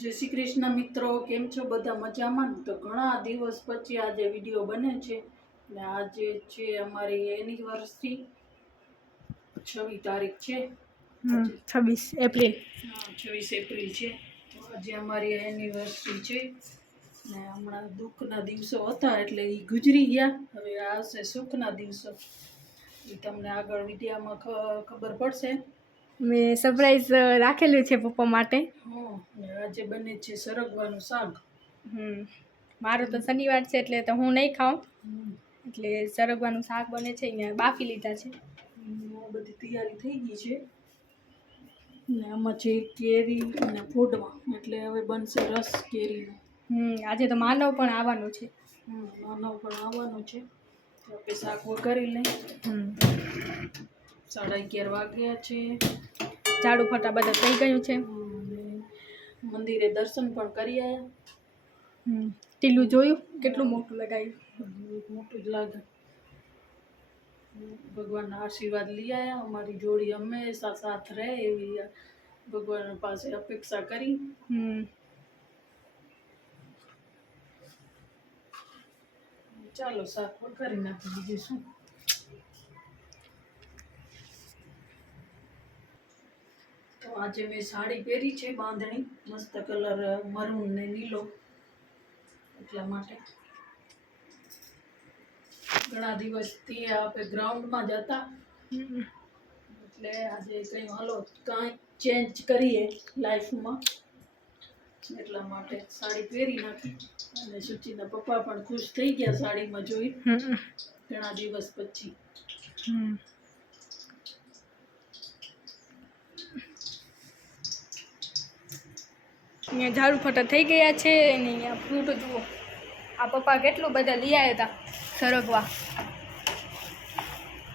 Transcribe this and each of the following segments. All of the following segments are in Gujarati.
જય શ્રી કૃષ્ણ મિત્રો, કેમ છો બધા? મજામાં? તો ઘણા દિવસ પછી આજે વિડીયો બને છે ને આજે છે અમારી એનિવર્સરી 26 તારીખ છે 26 એપ્રિલ. 26 એપ્રિલ છે. તો આજે અમારી એનિવર્સરી છે ને હમણાં દુઃખના દિવસો હતા એટલે એ ગુજરી ગયા. હવે આવશે સુખના દિવસો, એ તમને આગળ વિડીયોમાં ખબર પડશે. મેં સરપ્રાઈઝ રાખેલું છે પપ્પા માટે. આજે બને છે સરગવાનું શાક. મારો તો શનિવાર છે એટલે તો હું નહીં ખાઉં, એટલે સરગવાનું શાક બને છે. અહીંયા બાફી લીધા છે. બધી તૈયારી થઈ ગઈ છે ને આમાં છે કેરી અને ફૂડમાં, એટલે હવે બનશે રસ કેરીનો. આજે તો માનવ પણ આવવાનું છે. માનવ પણ આવવાનું છે. આપણે શાક વઘારી લઈ. 11:30 વાગ્યા છે. ઝાડુ ફટા બધા થઈ ગયું છે. મંદિરે દર્શન પણ કરી આવ્યા. ટીલું જોયું કેટલું મોટું લગાવ્યું, મોટું જ લાગે. ભગવાનના આશીર્વાદ લઈ આવ્યા. અમારી જોડી હંમેશા સાથ રહે એવી ભગવાન પાસે અપેક્ષા કરી. ચાલો શાક વઘારી નાખી. બીજું શું? તો આજે મેં સાડી પહેરી છે બાંધણી, મસ્ત કલર મરૂન ને નીલો. એટલા માટે ઘણા દિવસથી આપણે ગ્રાઉન્ડમાં જતા, એટલે આજે કંઈ હાલો કાંઈ ચેન્જ કરીએ લાઈફમાં, એટલા માટે સાડી પહેરી નાખી. અને સુચિના પપ્પા પણ ખુશ થઈ ગયા સાડીમાં જોઈ ઘણા દિવસ પછી. અહીંયા ઝાડુ ફટા થઈ ગયા છે. અને અહીંયા ફ્રૂટ જુઓ, આ પપ્પા કેટલું બધા લઈ આવ્યા હતા સરગવા.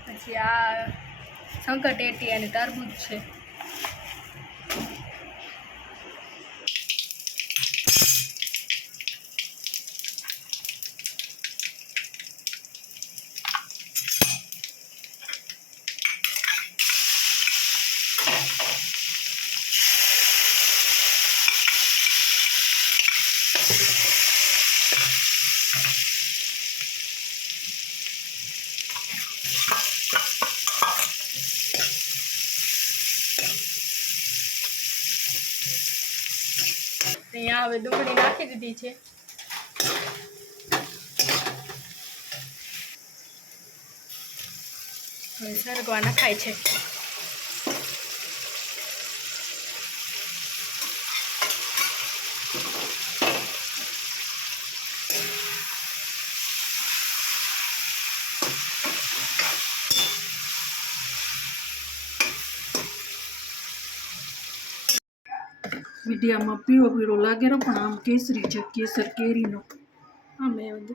પછી આ શંકરટેટી અને તરબૂચ છે. અહીંયા હવે ડુંગળી નાખી દીધી છે. હવે સરગવા નખાય છે. વિડીયામાં પીળો પીળો લાગેલો પણ આમ કેસરી છે, કેસર કેરીનો. આમ એવું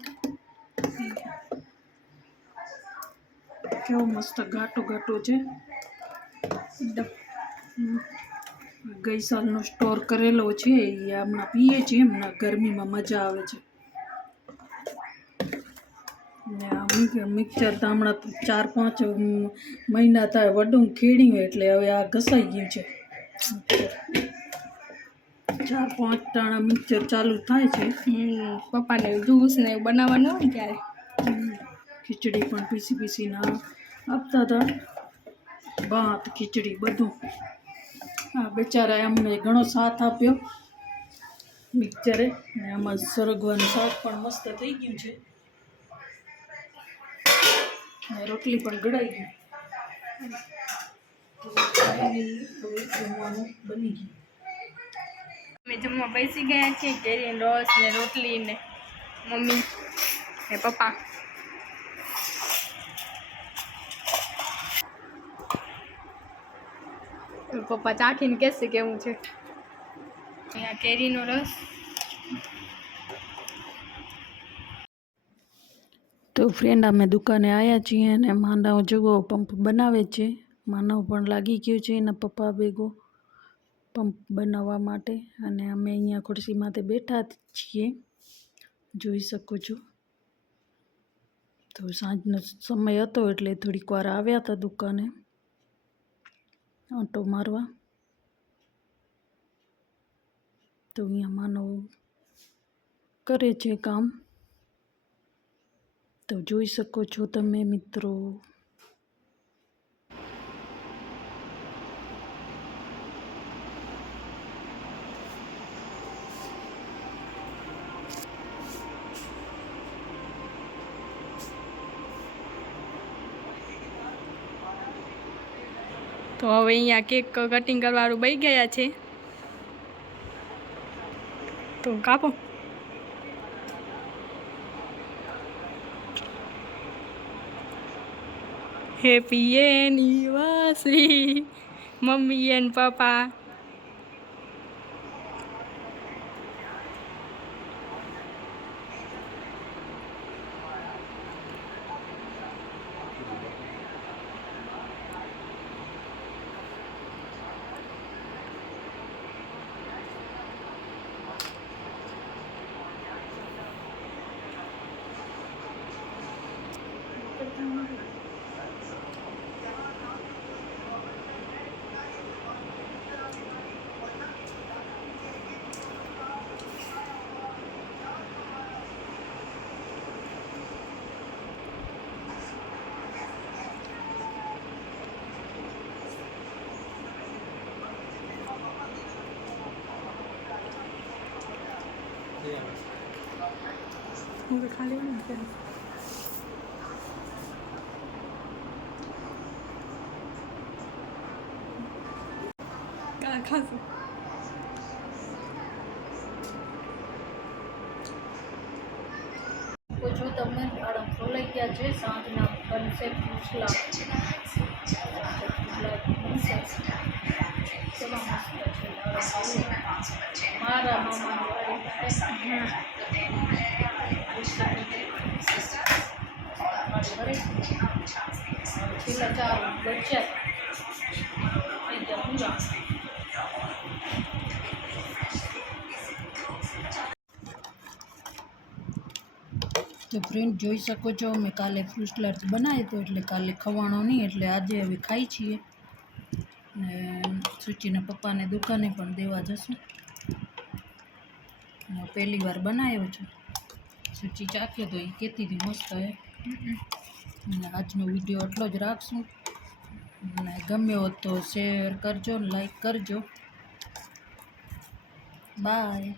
કેવો મસ્ત ઘાટો ઘાટો છે એકદમ. ગઈ સાલનો સ્ટોર કરેલો છે એ હમણાં પીએ છે. હમણાં ગરમીમાં મજા આવે છે. ને આ મિક્સર તો હમણાં 4-5 મહિના થાય વડું ખેડ્યું, એટલે હવે આ ઘસાઈ ગયું છે. 4-5 ટાણા મિક્સર ચાલુ થાય છે. પપ્પાને જ્યુસ ને એવું બનાવવાનું હોય ને ત્યારે ખીચડી પણ પીસીને આપતા હતા. ભાત ખીચડી બધું. હા, બેચારા એમને ઘણો સાથ આપ્યો મિક્સરે. ને આમાં સરગવાનું શાક પણ મસ્ત થઈ ગયું છે ને રોટલી પણ ગળાઈ ગઈ. જમવાનું બની ગયું. અમે જમવા બેસી ગયા છીએ. કેરીનો રસ ને રોટલી ને મમ્મી ને પપ્પા. પપ્પા ચાખીને કહેશે કેવું છે. અહીંયા કેરીનો રસ. તો ફ્રેન્ડ, અમે દુકાને આવ્યા છીએ અને માનવ જુઓ પંપ બનાવે છે. માનવ પણ લાગી ગયો છે એના પપ્પા ભેગો પંપ બનાવવા માટે. અને અમે અહીંયા ખુરશીમાંથી બેઠા છીએ, જોઈ શકો છો. તો સાંજનો સમય હતો એટલે થોડીક વાર આવ્યા હતા દુકાને આંટો મારવા. તો અહીંયા માનવ કરે છે કામ, તો જોઈ શકો છો તમે મિત્રો. તો હવે અહીંયા કેક કટિંગ કરવાવાળું બની ગયા છે, તો કાપો. હેપી એનિવર્સરી મમ્મી એન્ડ પપ્પા. ખાલી ખાશું. તો જો તમે દાડમ ખોલાઈ ગયા છે, સાંજના બનશે પુછલા બનશે. કેવા મસ્ત છે દાડમ. મારા છેલ્લા 4 બચ્ચા પૂરા. તો ફ્રેન્ડ જોઈ શકો છો, મેં કાલે ફ્રૂટ સલાડ બનાવ્યો હતો, એટલે કાલે ખવાણો નહીં, એટલે આજે હવે ખાઈ છીએ. ને સુચીના પપ્પાને દુકાને પણ દેવા જશું. પહેલી વાર બનાવ્યો છું. સુચી ચાખ્યો તો એ કહેતી હતી મસ્ત હે. અને આજનો વિડીયો એટલો જ રાખશું. અને ગમ્યો તો શેર કરજો, લાઈક કરજો. બાય.